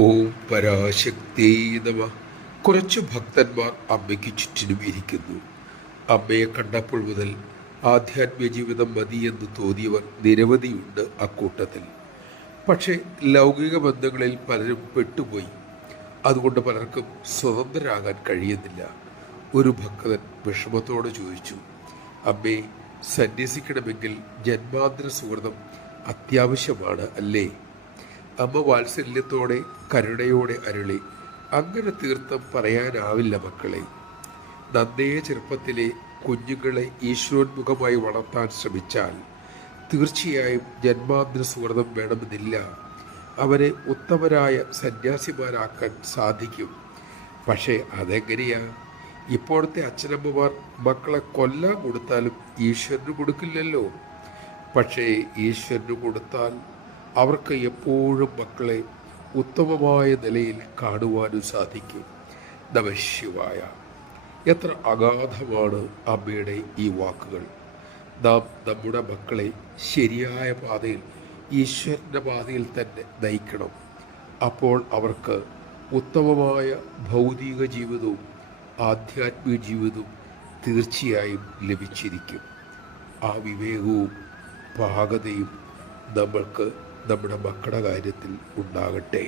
ഓം പരാശക്തിയേ നമഃ. കുറച്ച് ഭക്തന്മാർ അമ്മയ്ക്ക് ചുറ്റിനും ഇരിക്കുന്നു. അമ്മയെ കണ്ടപ്പോൾ മുതൽ ആധ്യാത്മിക ജീവിതം മതിയെന്ന് തോന്നിയവർ നിരവധിയുണ്ട് അക്കൂട്ടത്തിൽ. പക്ഷേ ലൗകിക ബന്ധങ്ങളിൽ പലരും പെട്ടുപോയി. അതുകൊണ്ട് പലർക്കും സ്വതന്ത്രരാകാൻ കഴിയുന്നില്ല. ഒരു ഭക്തൻ വിഷമത്തോടെ ചോദിച്ചു, അമ്മേ, സന്യസിക്കണമെങ്കിൽ ജന്മാന്തര സുഹൃതം അത്യാവശ്യമാണ് അല്ലേ? അമ്മ വാത്സല്യത്തോടെ കരുണയോടെ അരുളി, അങ്ങനെ തീർത്ഥം പറയാനാവില്ല മക്കളെ. നന്നേ ചെറുപ്പത്തിലെ കുഞ്ഞുങ്ങളെ ഈശ്വരോന്മുഖമായി വളർത്താൻ ശ്രമിച്ചാൽ തീർച്ചയായും ജന്മാന്തര സുഹൃതം വേണമെന്നില്ല. അവരെ ഉത്തമരായ സന്യാസിമാരാക്കാൻ സാധിക്കും. പക്ഷേ അതെങ്ങനെയാ? ഇപ്പോഴത്തെ അച്ഛനമ്മമാർ മക്കളെ കൊല്ലാൻ കൊടുത്താലും ഈശ്വരന് കൊടുക്കില്ലല്ലോ. പക്ഷേ ഈശ്വരന് കൊടുത്താൽ അവർക്ക് എപ്പോഴും മക്കളെ ഉത്തമമായ നിലയിൽ കാണുവാനും സാധിക്കും. നമഃശിവായ. എത്ര അഗാധമാണ് അമ്മയുടെ ഈ വാക്കുകൾ. നാം നമ്മുടെ മക്കളെ ശരിയായ പാതയിൽ, ഈശ്വരൻ്റെ പാതയിൽ തന്നെ നയിക്കണം. അപ്പോൾ അവർക്ക് ഉത്തമമായ ഭൗതിക ജീവിതവും ആധ്യാത്മിക ജീവിതവും തീർച്ചയായും ലഭിച്ചിരിക്കും. ആ വിവേകവും പാകതയും നമ്മൾക്ക് നമ്മുടെ മക്കളുടെ കാര്യത്തിൽ ഉണ്ടാകട്ടെ.